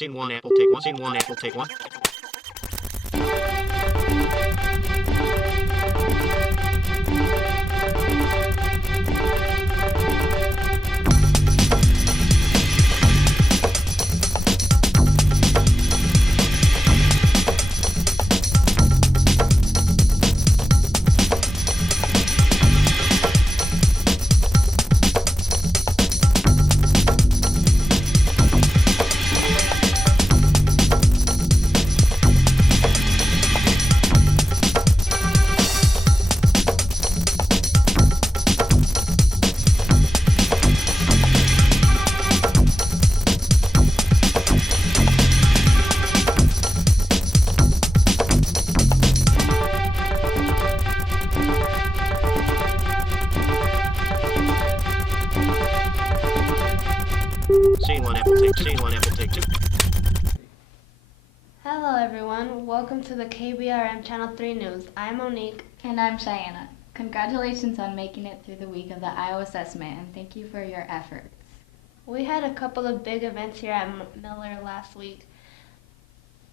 Scene one, apple, take one. Scene one, apple, take one. Scene one, apple, take two. Hello everyone, welcome to the Kbrm Channel 3 News. I'm Monique. And I'm Cheyenne. Congratulations on making it through the week of the Iowa assessment, and thank you for your efforts. We had a couple of big events here at Miller last week.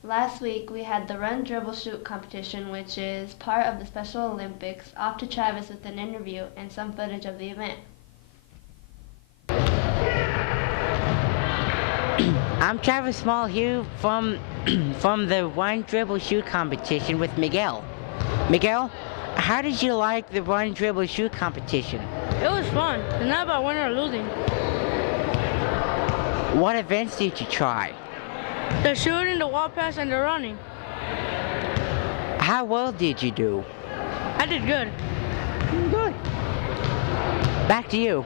Last week we had the Run, Dribble, Shoot competition, which is part of the Special Olympics. Off to Travis with an interview and some footage of the event. I'm Travis Small here from the Run, Dribble, Shoot competition with Miguel. Miguel, how did you like the Run, Dribble, Shoot competition? It was fun. It's not about winning or losing. What events did you try? The shooting, the wall pass, and the running. How well did you do? I did good. Good. Back to you.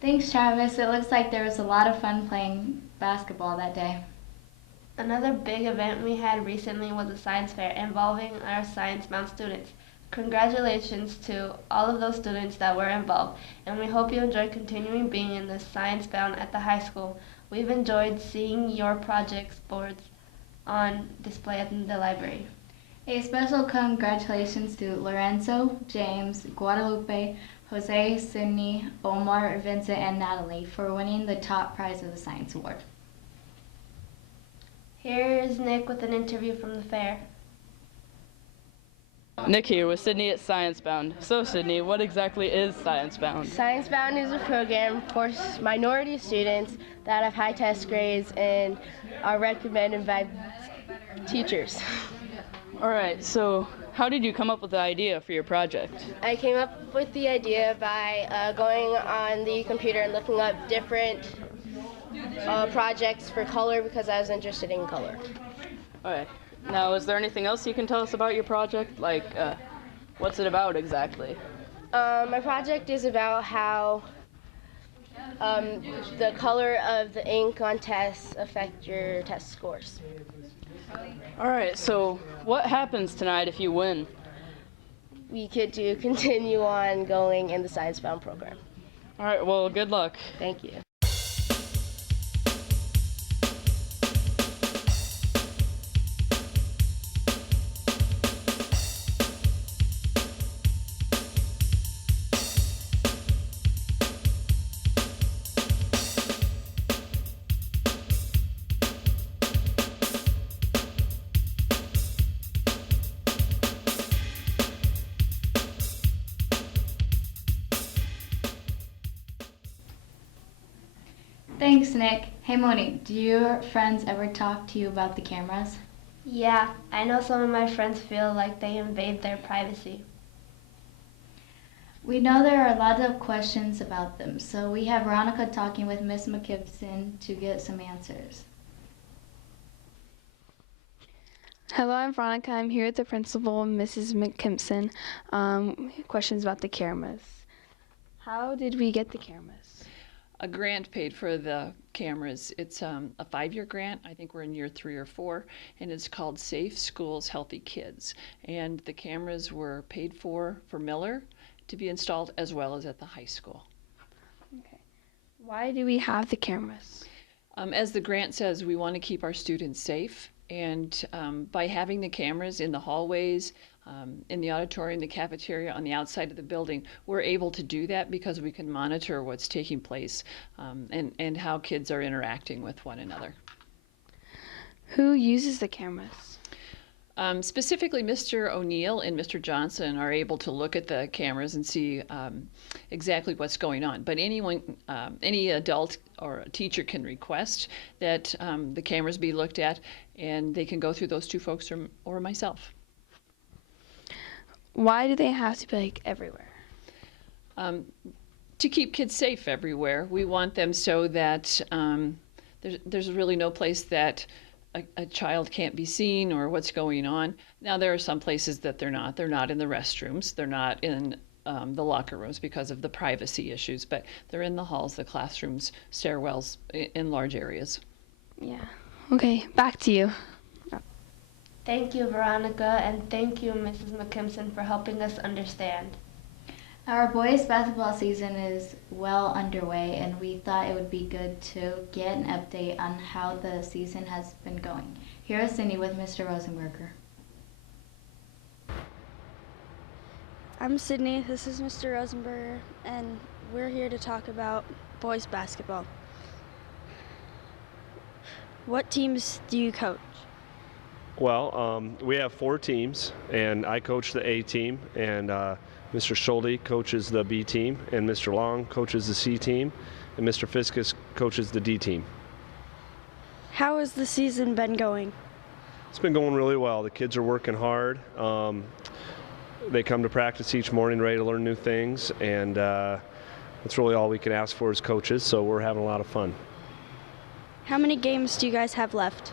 Thanks, Travis. It looks like there was a lot of fun playing basketball that day. Another big event we had recently was a science fair involving our science-bound students. Congratulations to all of those students that were involved, and we hope you enjoy continuing being in the science-bound at the high school. We've enjoyed seeing your projects boards on display at the library. A special congratulations to Lorenzo, James, Guadalupe, Jose, Sydney, Omar, Vincent, and Natalie for winning the top prize of the Science Award. Here is Nick with an interview from the fair. Nick here with Sydney at Science Bound. So Sydney, what exactly is Science Bound? Science Bound is a program for minority students that have high test grades and are recommended by teachers. All right, so how did you come up with the idea for your project? I came up with the idea by going on the computer and looking up different projects for color because I was interested in color. All right. Now, is there anything else you can tell us about your project? Like, what's it about exactly? My project is about how the color of the ink on tests affect your test scores. All right, so what happens tonight if you win? We get to continue on going in the Science Bound program. All right, well, good luck. Thank you. Thanks, Nick. Hey, Monique, do your friends ever talk to you about the cameras? Yeah, I know some of my friends feel like they invade their privacy. We know there are a lot of questions about them, so we have Veronica talking with Miss McKibson to get some answers. Hello, I'm Veronica. I'm here with the principal, Mrs. McKimpson. Questions about the cameras. How did we get the cameras? A grant paid for the cameras. It's a 5-year grant. I think we're in year 3 or 4, and it's called Safe Schools, Healthy Kids. And the cameras were paid for Miller to be installed as well as at the high school. Okay. Why do we have the cameras? As the grant says, we want to keep our students safe, and by having the cameras in the hallways, in the auditorium, the cafeteria, on the outside of the building, we're able to do that because we can monitor what's taking place and how kids are interacting with one another. Who uses the cameras? Specifically, Mr. O'Neill and Mr. Johnson are able to look at the cameras and see exactly what's going on. But anyone, any adult or a teacher can request that the cameras be looked at, and they can go through those 2 folks or myself. Why do they have to be like everywhere? To keep kids safe everywhere. We want them so that there's really no place that a child can't be seen or what's going on. Now, there are some places that they're not. They're not in the restrooms. They're not in the locker rooms because of the privacy issues, but they're in the halls, the classrooms, stairwells, in large areas. Yeah. Okay, back to you. Thank you, Veronica, and thank you, Mrs. McKimson, for helping us understand. Our boys basketball season is well underway, and we thought it would be good to get an update on how the season has been going. Here is Cindy with Mr. Rosenberger. I'm Sydney, this is Mr. Rosenberger, and we're here to talk about boys basketball. What teams do you coach? Well, we have 4 teams, and I coach the A team, and Mr. Schulte coaches the B team, and Mr. Long coaches the C team, and Mr. Fiskus coaches the D team. How has the season been going? It's been going really well. The kids are working hard. They come to practice each morning ready to learn new things, and that's really all we can ask for as coaches, so we're having a lot of fun. How many games do you guys have left?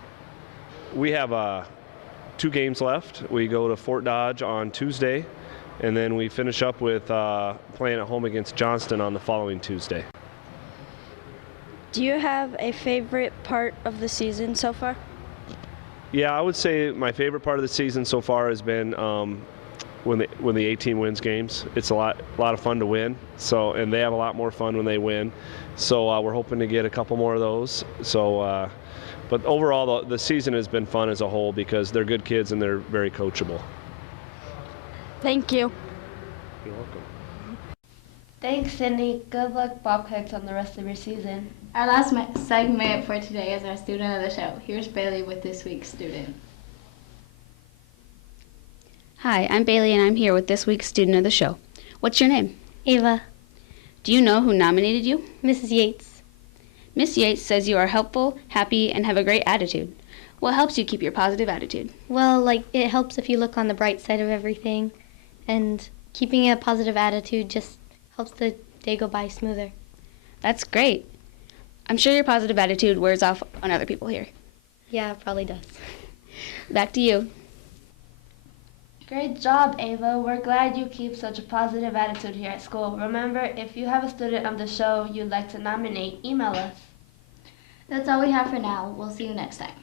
We have 2 games left. We go to Fort Dodge on Tuesday, and then we finish up with playing at home against Johnston on the following Tuesday. Do you have a favorite part of the season so far? Yeah, I would say my favorite part of the season so far has been when the A team wins games. It's a lot of fun to win. So, and they have a lot more fun when they win. So we're hoping to get a couple more of those. So, but overall, the season has been fun as a whole because they're good kids and they're very coachable. Thank you. You're welcome. Thanks, Cindy. Good luck, Bobcats, on the rest of your season. Our last segment for today is our student of the show. Here's Bailey with this week's student. Hi, I'm Bailey, and I'm here with this week's student of the show. What's your name? Ava. Do you know who nominated you? Mrs. Yates. Miss Yates says you are helpful, happy, and have a great attitude. What helps you keep your positive attitude? Well, it helps if you look on the bright side of everything, and keeping a positive attitude just helps the day go by smoother. That's great. I'm sure your positive attitude wears off on other people here. Yeah, it probably does. Back to you. Great job, Ava. We're glad you keep such a positive attitude here at school. Remember, if you have a student of the show you'd like to nominate, email us. That's all we have for now. We'll see you next time.